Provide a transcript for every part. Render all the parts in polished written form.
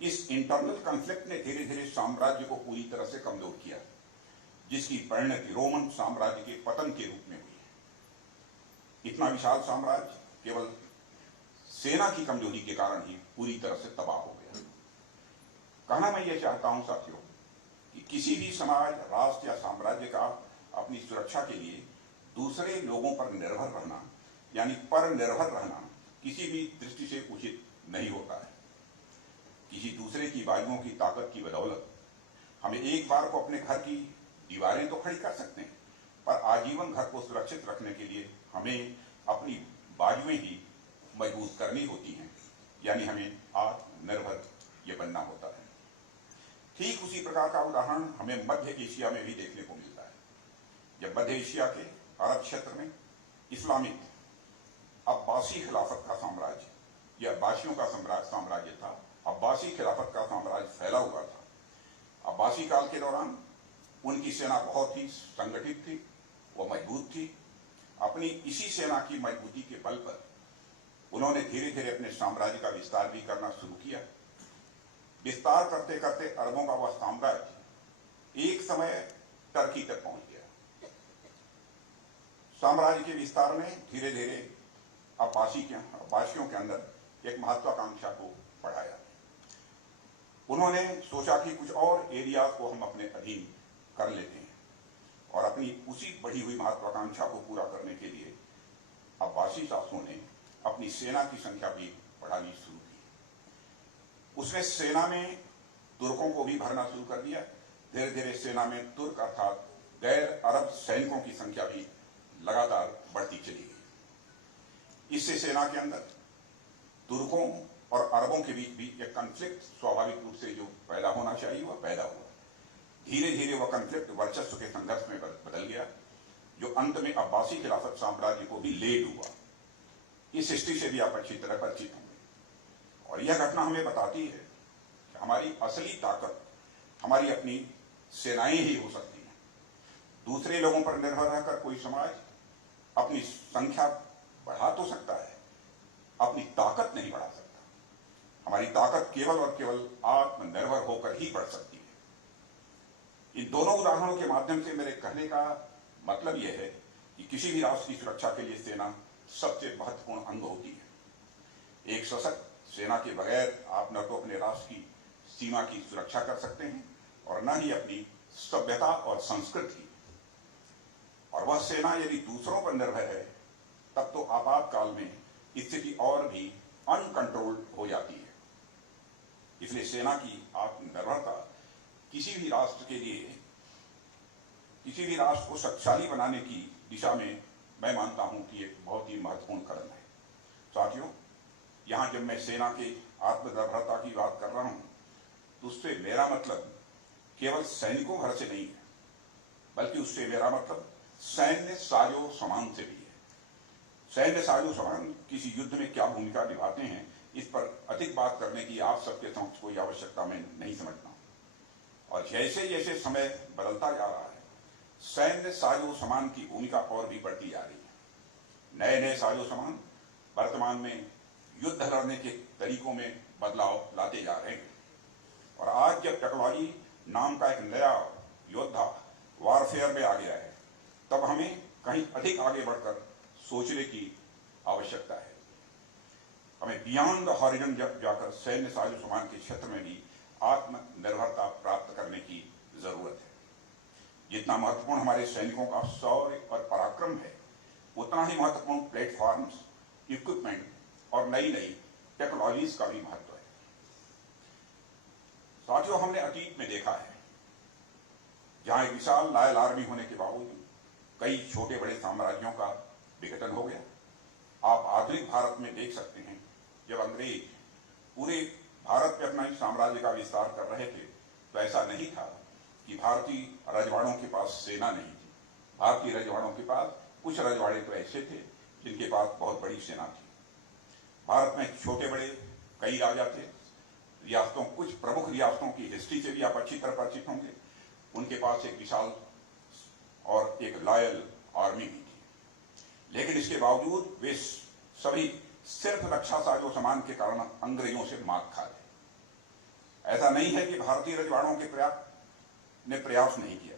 इस internal conflict ने धीरे धीरे साम्राज्य को पूरी तरह से कमजोर किया, जिसकी परिणति रोमन साम्राज्य के पतन के रूप में हुई है। इतना विशाल साम्राज्य केवल सेना की कमजोरी के कारण ही पूरी तरह से तबाह हो गया। कहना मैं ये चाहता हूं साथियों कि किसी भी समाज, राष्ट्र या साम्राज्य का अपनी सुरक्षा के लिए दूसरे लोगों पर निर्भर रहना यानी पर निर्भर रहना किसी भी दृष्टि से उचित नहीं होता है। किसी दूसरे की बाजुओं की ताकत की बदौलत हमें एक बार को अपने घर की दीवारें तो खड़ी कर सकते हैं, पर आजीवन घर को सुरक्षित रखने के लिए हमें अपनी बाजुएं ही मजबूत करनी होती हैं, यानी हमें आत्मनिर्भर ये बनना होता है। ठीक उसी प्रकार का उदाहरण हमें मध्य एशिया में भी देखने को मिलता है। जब मध्य एशिया के अरब क्षेत्र में इस्लामिक अब्बासी खिलाफत का साम्राज्य या अब्बासियों का साम्राज्य था, अब्बासी खिलाफत का साम्राज्य फैला हुआ था। अब्बासी काल के दौरान उनकी सेना बहुत ही संगठित थी, वो मजबूत थी। अपनी इसी सेना की मजबूती के बल पर उन्होंने धीरे धीरे अपने साम्राज्य का विस्तार भी करना शुरू किया। विस्तार करते करते अरबों का वह साम्राज्य एक समय टर्की तक पहुंच गया। साम्राज्य के विस्तार में धीरे धीरे अब्बासियों के अंदर एक महत्वाकांक्षा को बढ़ाया। उन्होंने सोचा कि कुछ और एरियाज को हम अपने अधीन कर लेते हैं और अपनी उसी बढ़ी हुई महत्वाकांक्षा को पूरा करने के लिए अब्बासी शासकों ने अपनी सेना की संख्या भी बढ़ानी शुरू की। उसने सेना में तुर्कों को भी भरना शुरू कर दिया। धीरे धीरे सेना में तुर्क अर्थात गैर अरब सैनिकों की संख्या भी लगातार बढ़ती चली गई। इससे सेना के अंदर तुर्कों और अरबों के बीच भी एक कॉन्फ्लिक्ट स्वाभाविक रूप से जो पैदा होना चाहिए वह पैदा हुआ। धीरे धीरे वह कॉन्फ्लिक्ट वर्चस्व के संघर्ष में बदल गया, जो अंत में अब्बासी खिलाफत साम्राज्य को भी ले डूबा। इस हिस्ट्री से भी आप अच्छी तरह परिचित होंगे और यह घटना हमें बताती है कि हमारी असली ताकत हमारी अपनी सेनाएं ही हो सकती हैं। दूसरे लोगों पर निर्भर रहकर कोई समाज अपनी संख्या बढ़ा तो सकता है, अपनी ताकत नहीं बढ़ा सकता। हमारी ताकत केवल और केवल आत्मनिर्भर होकर ही बढ़ सकती है। इन दोनों उदाहरणों के माध्यम से मेरे कहने का मतलब यह है कि किसी भी राष्ट्र की सुरक्षा के लिए सेना सबसे महत्वपूर्ण अंग होती है। एक सशक्त सेना के बगैर आप न तो अपने राष्ट्र की सीमा की सुरक्षा कर सकते हैं और न ही अपनी सभ्यता और संस्कृति। और वह सेना यदि दूसरों पर निर्भर है तब तो आपातकाल में स्थिति और भी अनकंट्रोल्ड हो जाती है। इसलिए सेना की आत्मनिर्भरता किसी भी राष्ट्र के लिए, किसी भी राष्ट्र को शक्तिशाली बनाने की दिशा में मैं मानता हूं कि एक बहुत ही महत्वपूर्ण कदम है। साथियों, यहां जब मैं सेना के आत्मनिर्भरता की बात कर रहा हूं तो उससे मेरा मतलब केवल सैनिकों भर से नहीं है, बल्कि उससे मेरा मतलब सैन्य साजो सामान से भी है। सैन्य साजो सामान किसी युद्ध में क्या भूमिका निभाते हैं, इस पर अधिक बात करने की आप सबके समक्ष कोई आवश्यकता मैं नहीं समझता। और जैसे जैसे समय बदलता जा रहा है, सैन्य साजो सामान की भूमिका और भी बढ़ती जा रही है। नए नए साजो सामान वर्तमान में युद्ध लड़ने के तरीकों में बदलाव लाते जा रहे हैं। और आज जब टेक्नोलॉजी नाम का एक नया योद्धा वारफेयर में आ गया है, तब हमें कहीं अधिक आगे बढ़कर सोचने की आवश्यकता है। हमें बियॉन्ड द हॉरिजन जाकर सैन्य साजो सामान के क्षेत्र में भी आत्मनिर्भरता प्राप्त करने की जरूरत है। जितना महत्वपूर्ण हमारे सैनिकों का शौर्य और पराक्रम है, उतना ही महत्वपूर्ण प्लेटफॉर्म्स, इक्विपमेंट और नई नई टेक्नोलॉजीज का भी महत्व है। साथियों, हमने अतीत में देखा है जहां एक विशाल लॉयल आर्मी होने के बावजूद कई छोटे बड़े साम्राज्यों का विघटन हो गया। आप आधुनिक भारत में देख सकते हैं, जब अंग्रेज पूरे भारत में अपना साम्राज्य का विस्तार कर रहे थे तो ऐसा नहीं था कि भारतीय रजवाड़ों के पास सेना नहीं थी। भारतीय रजवाड़ों के पास कुछ रजवाड़े तो ऐसे थे जिनके पास बहुत बड़ी सेना थी। भारत में छोटे बड़े कई राजा थे। रियासतों, कुछ प्रमुख रियासतों की हिस्ट्री से भी आप अच्छी तरह परिचित होंगे। उनके पास एक विशाल और एक लॉयल आर्मी भी थी, लेकिन इसके बावजूद वे सभी सिर्फ रक्षा साजो सामान के कारण अंग्रेजों से मात खा गए। ऐसा नहीं है कि भारतीय रजवाड़ों के ने प्रयास नहीं किया।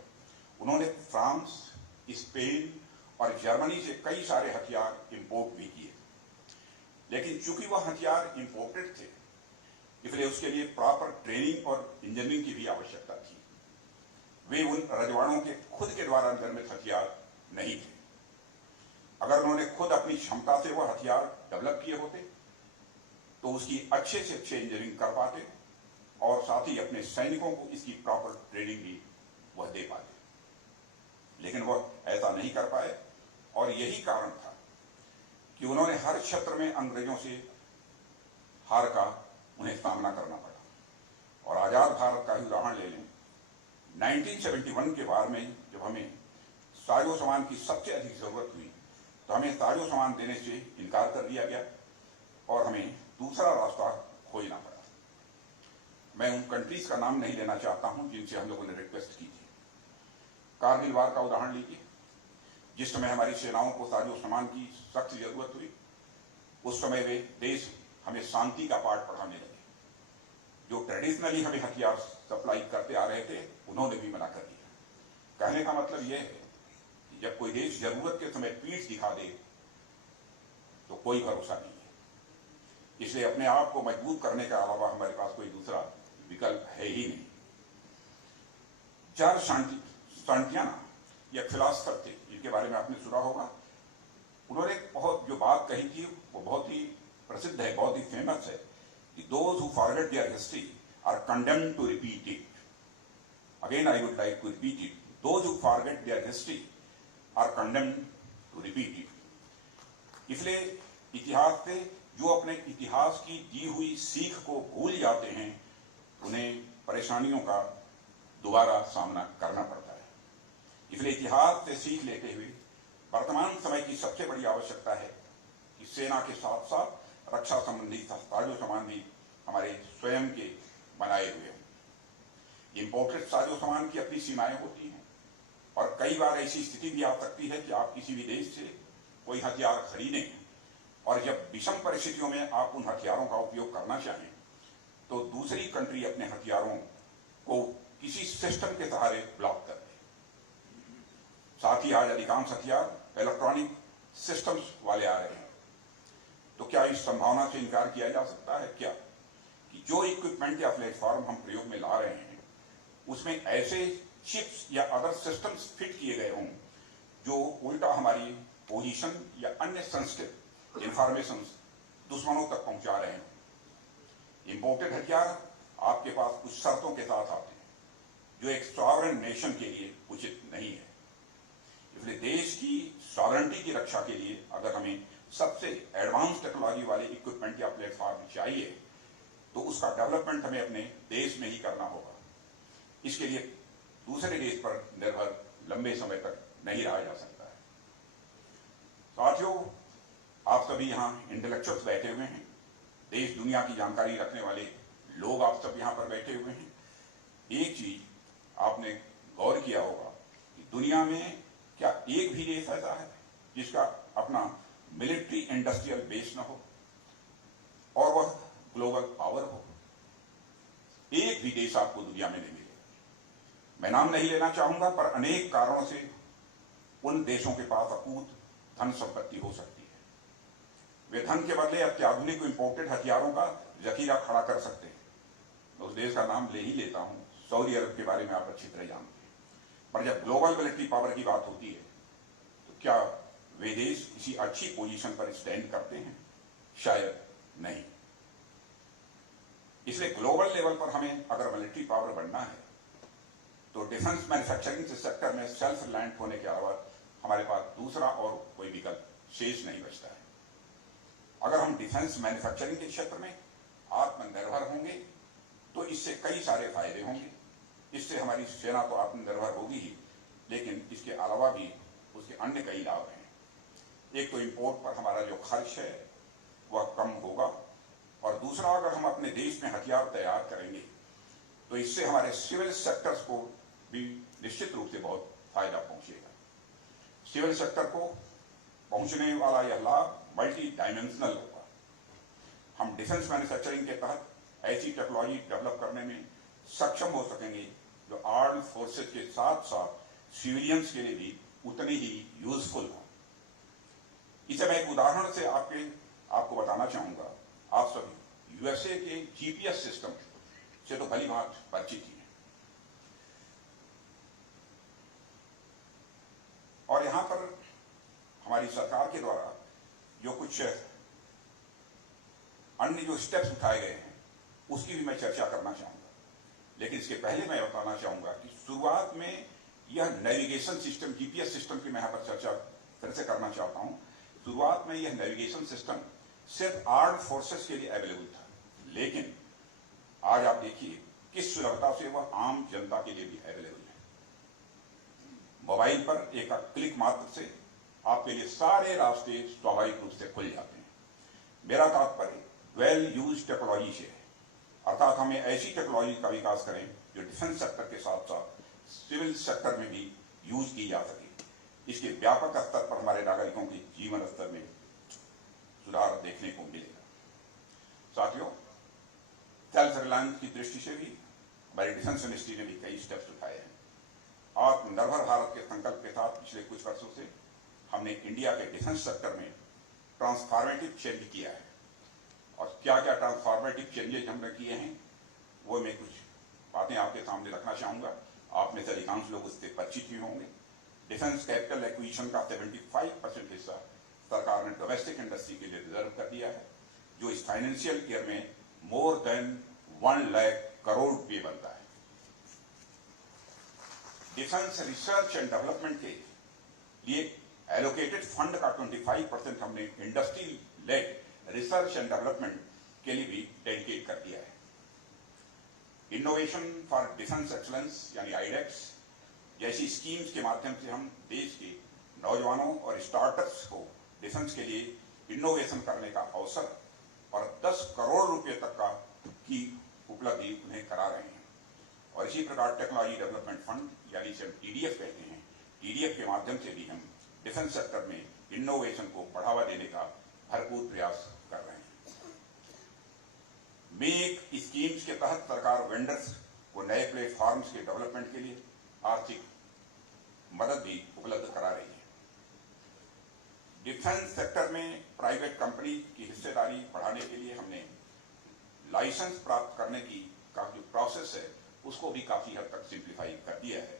उन्होंने फ्रांस, स्पेन और जर्मनी से कई सारे हथियार इंपोर्ट भी किए, लेकिन चूंकि वह हथियार इंपोर्टेड थे, इसलिए उसके लिए प्रॉपर ट्रेनिंग और इंजीनियरिंग की भी आवश्यकता थी। वे उन रजवाड़ों के खुद के द्वारा निर्मित हथियार नहीं थे। अगर उन्होंने खुद अपनी क्षमता से वह हथियार डेवलप किए होते तो उसकी अच्छे से अच्छे इंजीनियरिंग कर पाते और साथ ही अपने सैनिकों को इसकी प्रॉपर ट्रेनिंग भी वह दे पाते, लेकिन वह ऐसा नहीं कर पाए। और यही कारण था कि उन्होंने हर क्षेत्र में अंग्रेजों से हार का उन्हें सामना करना पड़ा। और आजाद भारत का ही उदाहरण ले लें, 1971 के बार में जब हमें साजो सामान की सबसे अधिक जरूरत हुई तो हमें साजो सामान देने से इनकार कर दिया गया और हमें दूसरा रास्ता खोजना पड़ा। मैं उन कंट्रीज का नाम नहीं लेना चाहता हूं जिनसे हम लोगों ने रिक्वेस्ट की थी। कारगिल वार का उदाहरण लीजिए, जिस समय हमारी सेनाओं को साजो सामान की सख्त जरूरत हुई, उस समय वे देश हमें शांति का पाठ पढ़ाने लगे। जो ट्रेडिशनली हमें हथियार सप्लाई करते आ रहे थे, उन्होंने भी मना कर दिया। कहने का मतलब यह है कि जब कोई देश जरूरत के समय पीठ दिखा दे तो कोई भरोसा नहीं है। इसलिए अपने आप को मजबूत करने के अलावा हमारे पास कोई दूसरा विकल्प है ही नहीं। चार सांटियाना या फिलासफर थे जिनके बारे में आपने सुना होगा। उन्होंने बहुत जो बात कही थी वो बहुत ही प्रसिद्ध है, बहुत ही फेमस है कि those who forget their history are condemned to repeat it. Again, I would like to repeat it. Those who forget their history are condemned to repeat it. इसलिए इतिहास से जो अपने इतिहास की दी हुई सीख को भूल जाते हैं, उन्हें परेशानियों का दोबारा सामना करना पड़ता है। इसलिए इतिहास से सीख लेते हुए वर्तमान समय की सबसे बड़ी आवश्यकता है कि सेना के साथ साथ रक्षा संबंधी साजो सामान भी हमारे स्वयं के बनाए हुए हैं। इंपोर्टेड साजो सामान की अपनी सीमाएं होती हैं और कई बार ऐसी स्थिति भी आ सकती है कि आप किसी भी देश से कोई हथियार खरीदें और जब विषम परिस्थितियों में आप उन हथियारों का उपयोग करना चाहें तो दूसरी कंट्री अपने हथियारों को किसी सिस्टम के सहारे ब्लॉक कर दे। साथ ही आज अधिकांश हथियार इलेक्ट्रॉनिक सिस्टम्स वाले आ रहे हैं। तो क्या इस संभावना से इनकार किया जा सकता है क्या कि जो इक्विपमेंट या प्लेटफॉर्म हम प्रयोग में ला रहे हैं उसमें ऐसे चिप्स या अदर सिस्टम्स फिट किए गए हों जो उल्टा हमारी पोजीशन या अन्य सेंसिटिव इंफॉर्मेशन दुश्मनों तक पहुंचा रहे हैं। इंपोर्टेड हथियार आपके पास कुछ शर्तों के साथ आते हैं जो एक सॉवरेन नेशन के लिए उचित नहीं है। इसलिए देश की सॉवरेनिटी की रक्षा के लिए अगर हमें सबसे एडवांस टेक्नोलॉजी वाले इक्विपमेंट या प्लेटफॉर्म चाहिए तो उसका डेवलपमेंट हमें अपने देश में ही करना होगा। इसके लिए दूसरे देश पर निर्भर लंबे समय तक नहीं रहा जा सकता है। साथियों, आप सभी यहाँ इंटेलेक्चुअल्स बैठे हुए हैं, देश दुनिया की जानकारी रखने वाले लोग आप सब यहाँ पर बैठे हुए हैं। एक चीज आपने गौर किया होगा कि दुनिया में क्या एक भी देश ऐसा है जिसका अपना मिलिट्री इंडस्ट्रियल बेस न हो और वह ग्लोबल पावर हो। एक भी देश आपको दुनिया में नहीं मिलेगा। मैं नाम नहीं लेना चाहूंगा, पर अनेक कारणों से उन देशों के पास अकूत धन संपत्ति हो सकती है। वे धन के बदले अत्याधुनिक इंपोर्टेड हथियारों का जखीरा खड़ा कर सकते हैं। मैं उस देश का नाम ले ही लेता हूं, सऊदी अरब के बारे में आप अच्छी तरह जानते हैं। पर जब ग्लोबल मिलिट्री पावर की बात होती है तो क्या वे देश किसी अच्छी पोजीशन पर स्टैंड करते हैं? शायद नहीं। इसलिए ग्लोबल लेवल पर हमें अगर मिलिट्री पावर बनना है तो डिफेंस मैन्युफैक्चरिंग सेक्टर में सेल्फ रिलायंट होने के अलावा हमारे पास दूसरा और कोई विकल्प शेष नहीं बचता है। अगर हम डिफेंस मैन्युफैक्चरिंग के क्षेत्र में आत्मनिर्भर होंगे तो इससे कई सारे फायदे होंगे। इससे हमारी सेना तो आत्मनिर्भर होगी ही, लेकिन इसके अलावा भी उसके अन्य कई लाभ हैं। एक तो इंपोर्ट पर हमारा जो खर्च है वह कम होगा और दूसरा अगर हम अपने देश में हथियार तैयार करेंगे तो इससे हमारे सिविल सेक्टर्स को भी निश्चित रूप से बहुत फायदा पहुंचेगा। सिविल सेक्टर को पहुंचने वाला यह लाभ मल्टी डायमेंशनल होगा। हम डिफेंस मैन्युफैक्चरिंग के तहत ऐसी टेक्नोलॉजी डेवलप करने में सक्षम हो सकेंगे जो आर्म्ड फोर्सेस के साथ साथ सिविलियंस के लिए भी उतनी ही यूजफुल हो। इसे मैं एक उदाहरण से आपको बताना चाहूंगा। आप सभी यूएसए के जीपीएस सिस्टम से तो भली भांति परिचित ही हैं, और यहां पर हमारी सरकार के द्वारा जो कुछ अन्य जो स्टेप्स उठाए गए हैं उसकी भी मैं चर्चा करना चाहूंगा। लेकिन इसके पहले मैं बताना चाहूंगा कि शुरुआत में यह नेविगेशन सिस्टम, जीपीएस सिस्टम की मैं यहां पर चर्चा फिर से करना चाहता हूं। शुरुआत में यह नेविगेशन सिस्टम सिर्फ आर्म्ड फोर्सेस के लिए अवेलेबल था, लेकिन आज आप देखिए किस सुलभता से वह आम जनता के लिए भी अवेलेबल है। मोबाइल पर एक क्लिक मात्र से आपके लिए सारे रास्ते स्वाभाविक रूप से खुल जाते हैं। मेरा तात्पर्य वेल यूज टेक्नोलॉजी से है, अर्थात हमें ऐसी टेक्नोलॉजी का विकास करें जो डिफेंस सेक्टर के साथ साथ सिविल सेक्टर में भी यूज की जा सके। इसके व्यापक स्तर पर हमारे नागरिकों के जीवन स्तर में सुधार देखने को मिलेगा। साथियों, सेल्फ रिलायंस की दृष्टि से भी हमारी डिफेंस मिनिस्ट्री ने भी कई स्टेप्स उठाए हैं। आत्मनिर्भर भारत के संकल्प के साथ पिछले कुछ वर्षों से हमने इंडिया के डिफेंस सेक्टर में ट्रांसफॉर्मेटिव चेंज किया है। और क्या क्या ट्रांसफॉर्मेटिव चेंजेज हमने किए हैं वो मैं कुछ बातें आपके सामने रखना चाहूंगा। आप में से अधिकांश लोग उससे परिचित ही होंगे। डिफेंस कैपिटल एक्विजिशन का 75% हिस्सा सरकार ने डोमेस्टिक इंडस्ट्री के लिए रिजर्व कर दिया है, जो इस फाइनेंशियल ईयर में मोर देन 1 लाख करोड़ रुपये बनता है। डिफेंस रिसर्च एंड डेवलपमेंट के लिए एलोकेटेड फंड का 25% हमने industry led research and development के लिए भी डेडिकेट कर दिया है। इनोवेशन फॉर डिफेंस एक्सलेंस यानी आईडेक्स जैसी स्कीम्स के माध्यम से हम देश के नौजवानों और स्टार्टअप्स को डिफेंस के लिए इनोवेशन करने का अवसर और 10 करोड़ रुपए तक का की उपलब्धि उन्हें करा रहे हैं। और इसी प्रकार टेक्नोलॉजी डेवलपमेंट फंड यानी जिसे हम टीडीएफ कहते हैं, टीडीएफ के माध्यम से भी हम डिफेंस सेक्टर में इनोवेशन को बढ़ावा देने का भरपूर प्रयास कर रहे हैं। मेक स्कीम्स के तहत सरकार वेंडर्स को नए प्लेटफॉर्म्स के डेवलपमेंट के लिए आर्थिक मदद भी उपलब्ध करा रही है। डिफेंस सेक्टर में प्राइवेट कंपनी की हिस्सेदारी बढ़ाने के लिए हमने लाइसेंस प्राप्त करने की का जो प्रोसेस है उसको भी काफी हद तक सिंप्लीफाई कर दिया है,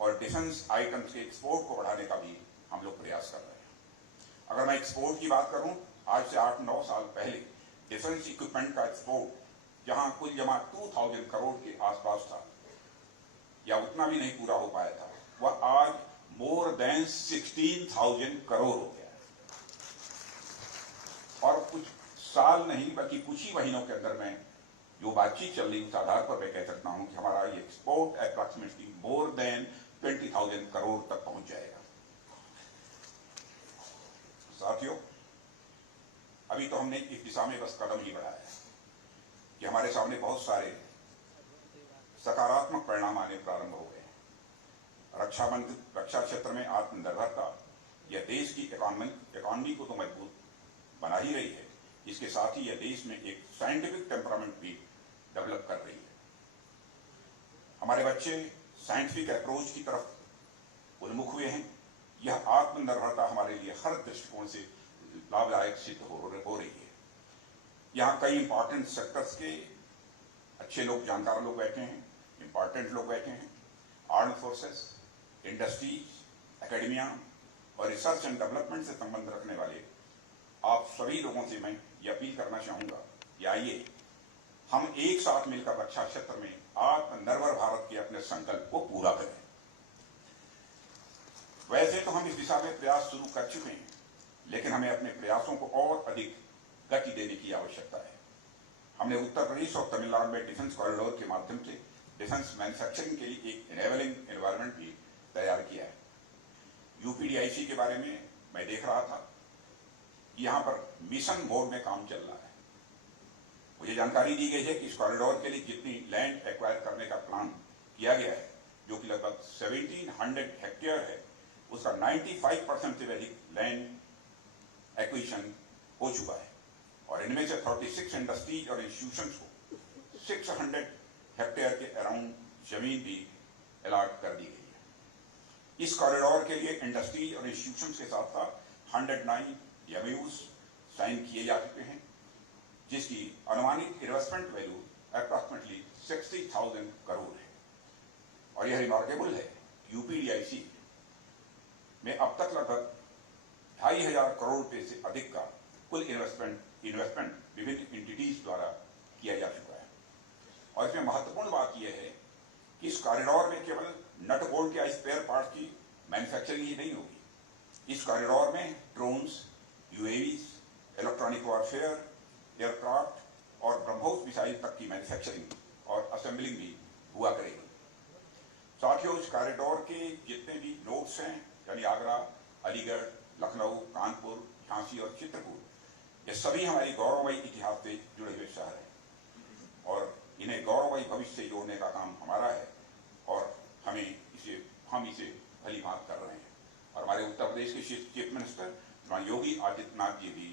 और डिफेंस आइटम्स के एक्सपोर्ट को बढ़ाने का भी हम लोग प्रयास कर रहे हैं। अगर मैं एक्सपोर्ट की बात करूं, आज से 8-9 साल पहले डिफेंस इक्विपमेंट का एक्सपोर्ट जहां कुल जमा 2000 करोड़ के आसपास था या उतना भी नहीं पूरा हो पाया था, वह आज मोर देन 16,000 करोड़ हो गया है। और कुछ साल नहीं बल्कि कुछ ही महीनों के अंदर में जो बातचीत चल रही उस आधार पर मैं कह सकता हूं कि हमारा ये export approximately more than 20,000 crore तक पहुंच जाएगा। साथियों, अभी तो हमने इस दिशा में बस कदम ही बढ़ाया है कि हमारे सामने बहुत सारे सकारात्मक परिणाम आने प्रारंभ हो गए हैं। रक्षा क्षेत्र में आत्मनिर्भरता यह देश की इकोनॉमी को तो मजबूत बना ही रही है, इसके साथ ही यह देश में एक साइंटिफिक टेम्परामेंट भी डेवलप कर रही है। हमारे बच्चे साइंटिफिक अप्रोच की तरफ उन्मुख हुए हैं। यह आत्मनिर्भरता हमारे लिए हर दृष्टिकोण से लाभदायक सिद्ध हो रही है। यहाँ कई इंपॉर्टेंट सेक्टर्स के अच्छे लोग, जानकार लोग बैठे हैं, इंपॉर्टेंट लोग बैठे हैं। आर्म फोर्सेस, इंडस्ट्रीज, एकेडमिया और रिसर्च एंड डेवलपमेंट से संबंध रखने वाले आप सभी लोगों से मैं ये अपील करना चाहूंगा कि आइए हम एक साथ मिलकर रक्षा क्षेत्र में आत्मनिर्भर भारत के अपने संकल्प को पूरा करें। वैसे तो हम इस दिशा में प्रयास शुरू कर चुके हैं, लेकिन हमें अपने प्रयासों को और अधिक गति देने की आवश्यकता है। हमने उत्तर प्रदेश और तमिलनाडु में डिफेंस कॉरिडोर के माध्यम से डिफेंस मैन्युफैक्चरिंग के लिए एक एनेबलिंग एनवायरनमेंट भी तैयार किया है। यूपीडीआईसी के बारे में मैं देख रहा था, यहां पर मिशन मोड में काम चल रहा है। मुझे जानकारी दी गई है कि इस कॉरिडोर के लिए जितनी लैंड एक्वायर करने का प्लान किया गया है, जो कि लगभग 1700 हेक्टेयर है, उसका 95% से अधिक लैंड एक्विजिशन हो चुका है। और इनमें से 36 इंडस्ट्रीज और इंस्टीट्यूशंस को 600 हेक्टेयर के अराउंड जमीन भी अलॉट कर दी गई है। इस कॉरिडोर के लिए इंडस्ट्री और इंस्टीट्यूशंस के साथ साथ 109 MOUs साइन किए जा चुके हैं, जिसकी अनुमानित इन्वेस्टमेंट वैल्यू अप्रॉक्सिमेटली 60,000 करोड़ है। और यह रिमार्केबल है, यूपीडीआईसी में अब तक लगभग 2,500 करोड़ रुपए से अधिक का कुल इन्वेस्टमेंट विभिन्न एंटिटीज द्वारा किया जा चुका है। और इसमें महत्वपूर्ण बात यह है कि इस कॉरिडोर में केवल नट बोल्ट या स्पेयर पार्ट की मैन्युफैक्चरिंग ही नहीं होगी। इस कॉरिडोर में drones, UAVs, electronic warfare, aircraft और ब्रह्मोस मिसाइल तक की मैन्युफैक्चरिंग और असेंबलिंग भी हुआ करेगी। साथियों, इस कॉरिडोर के जितने भी नोड्स हैं, यानी आगरा, अलीगढ़, लखनऊ, कानपुर, झांसी और चित्रकूट, ये सभी हमारी गौरवमयी इतिहास से जुड़े हुए शहर हैं और इन्हें गौरवमयी भविष्य से जोड़ने का काम हमारा है और हम इसे भली भांति कर रहे हैं। और हमारे उत्तर प्रदेश के चीफ मिनिस्टर योगी आदित्यनाथ जी भी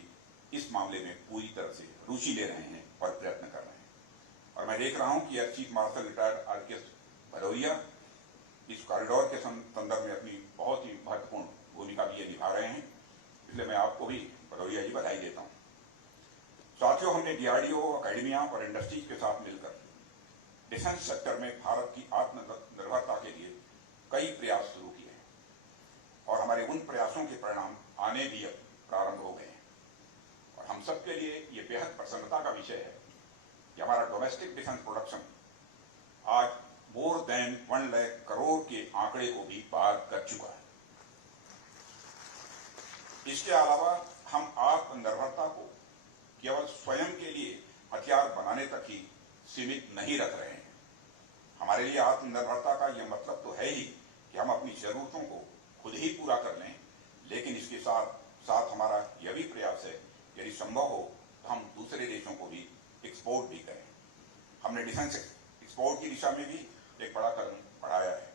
इस मामले में पूरी तरह से रुचि ले रहे हैं और प्रयत्न कर रहे हैं। और मैं देख रहा हूं कि air chief marshal retired RKS Bhadauria इस कॉरिडोर के संदर्भ में अपनी बहुत ही महत्वपूर्ण भूमिका भी निभा रहे हैं, इसलिए मैं आपको भी भदौरिया जी बधाई देता हूं। साथियों, हमने DRDO, अकेडमिया और इंडस्ट्रीज के साथ मिलकर डिफेंस सेक्टर में भारत की आत्मनिर्भरता के लिए कई प्रयास शुरू किए हैं और हमारे उन प्रयासों के परिणाम आने भी अब प्रारंभ हो गए हैं। और हम सबके लिए ये बेहद प्रसन्नता का विषय है कि हमारा डोमेस्टिक डिफेंस प्रोडक्शन आज मोर देन 1 लाख करोड़ के आंकड़े को भी पार कर चुका है। इसके अलावा हम आत्मनिर्भरता को केवल स्वयं के लिए हथियार बनाने तक ही सीमित नहीं रख रहे हैं। हमारे लिए आत्मनिर्भरता का यह मतलब तो है ही कि हम अपनी जरूरतों को खुद ही पूरा कर लें, लेकिन इसके साथ साथ हमारा यह भी प्रयास है, यदि संभव हो तो हम दूसरे देशों को भी एक्सपोर्ट भी करें। हमने डिफेंस एक्सपोर्ट की दिशा में भी एक बड़ा कदम बढ़ाया है।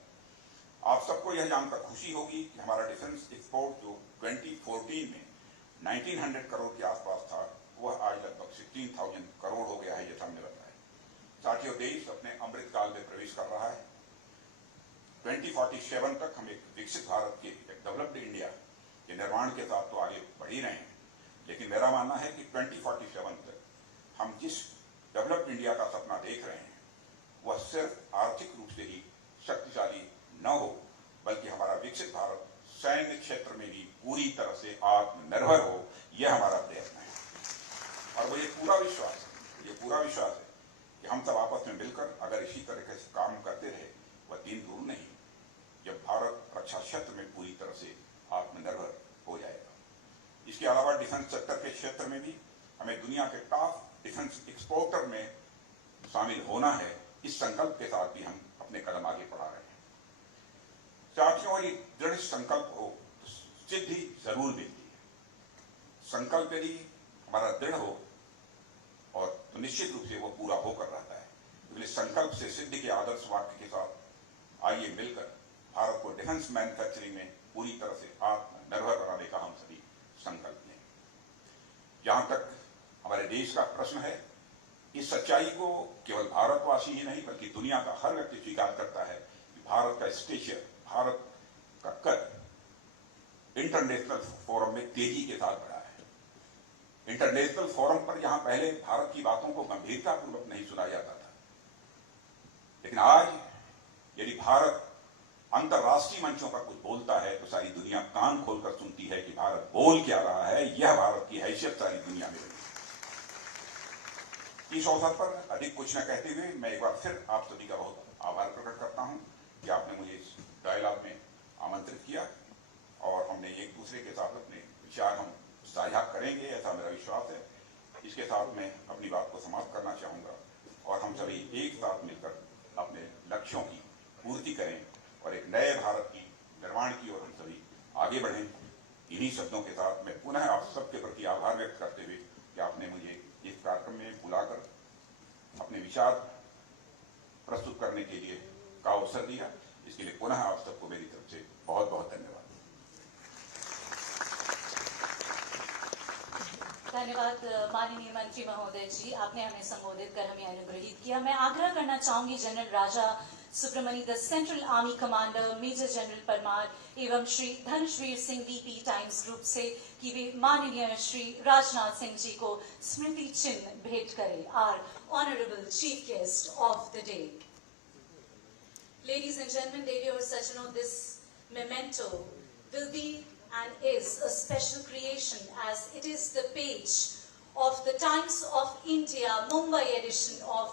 आप सबको यह जानकर खुशी होगी कि हमारा डिफेंस एक्सपोर्ट जो 2014 में 1900 करोड़ के आसपास था, वह आज लगभग 16,000 करोड़ हो गया है, जैसा हमने बताया। साथियों, देश अपने अमृत काल में प्रवेश कर रहा है। 2047 तक हम एक विकसित भारत के, एक डेवलप्ड इंडिया के निर्माण के साथ तो आगे बढ़ ही रहे हैं, लेकिन मेरा मानना है कि 2047 तक हम जिस डेवलप्ड इंडिया का सपना देख रहे हैं, वह सिर्फ आर्थिक रूप से ही शक्तिशाली न हो, बल्कि हमारा विकसित भारत सैन्य क्षेत्र में भी पूरी तरह से आत्मनिर्भर हो, यह हमारा प्रयत्न है। और वो ये पूरा विश्वास है कि हम सब आपस में मिलकर अगर इसी तरीके से काम करते रहे, वह दिन दूर नहीं जब भारत रक्षा क्षेत्र में पूरी तरह से आत्मनिर्भर हो जाएगा। इसके अलावा डिफेंस सेक्टर के क्षेत्र में भी हमें दुनिया के टॉप डिफेंस एक्सपोर्टर में शामिल होना है। इस संकल्प के साथ भी हम अपने कदम आगे बढ़ा रहे हैं। साथियों, और ये दृढ़ संकल्प हो तो सिद्धि जरूर मिलती है। संकल्प यदि हमारा दृढ़ हो और तो निश्चित रूप से वो पूरा होकर रहता है। इसलिए संकल्प से सिद्धि के आदर्श वाक्य के साथ आइए मिलकर भारत को डिफेंस मैन्युफैक्चरिंग में पूरी तरह से आत्मनिर्भर बनाने का हम सभी संकल्प लें। जहां तक हमारे देश का प्रश्न है, इस सच्चाई को केवल भारतवासी ही नहीं बल्कि दुनिया का हर व्यक्ति स्वीकार करता है कि भारत का स्टेचर, भारत का कद इंटरनेशनल फोरम में तेजी के साथ बढ़ा है। इंटरनेशनल फोरम पर जहां पहले भारत की बातों को गंभीरतापूर्वक नहीं सुना जाता था, लेकिन आज यदि भारत अंतर्राष्ट्रीय मंचों पर कुछ बोलता है तो सारी दुनिया कान खोलकर सुनती है कि भारत बोल क्या रहा है। यह भारत की हैसियत सारी दुनिया में रही। इस अवसर पर अधिक कुछ न कहते हुए मैं एक बार फिर आप सभी का बहुत आभार प्रकट करता हूं कि आपने मुझे इस डायलॉग में आमंत्रित किया और हमने एक दूसरे के साथ अपने विचार हम साझा करेंगे, ऐसा मेरा विश्वास है। इसके साथ मैं अपनी बात को समाप्त करना चाहूंगा और हम सभी एक साथ मिलकर अपने लक्ष्यों की पूर्ति करें और एक नए भारत की निर्माण की ओर हम सभी आगे बढ़ें। इन्हीं शब्दों के साथ मैं पुनः आप सबके प्रति आभार व्यक्त करते हुए कि आपने मुझे इस कार्यक्रम में बुलाकर अपने विचार प्रस्तुत करने के लिए का अवसर दिया, इसके लिए पुनः आप सबको मेरी तरफ से बहुत बहुत धन्यवाद। धन्यवाद माननीय मंत्री महोदय जी, आपने हमें संबोधित कर हमें अनुग्रहित किया। मैं आग्रह करना चाहूंगी general Raja Subramani, the central army commander, major general Parmar एवं Shri Dhanushveer Singh VP Times group से कि वे माननीय श्री राजनाथ सिंह जी को स्मृति चिन्ह भेंट करें। Our honourable chief guest of the day. Ladies and gentlemen, Devi or Sajano, this memento will be and is a special creation as it is the page of the Times of India Mumbai edition of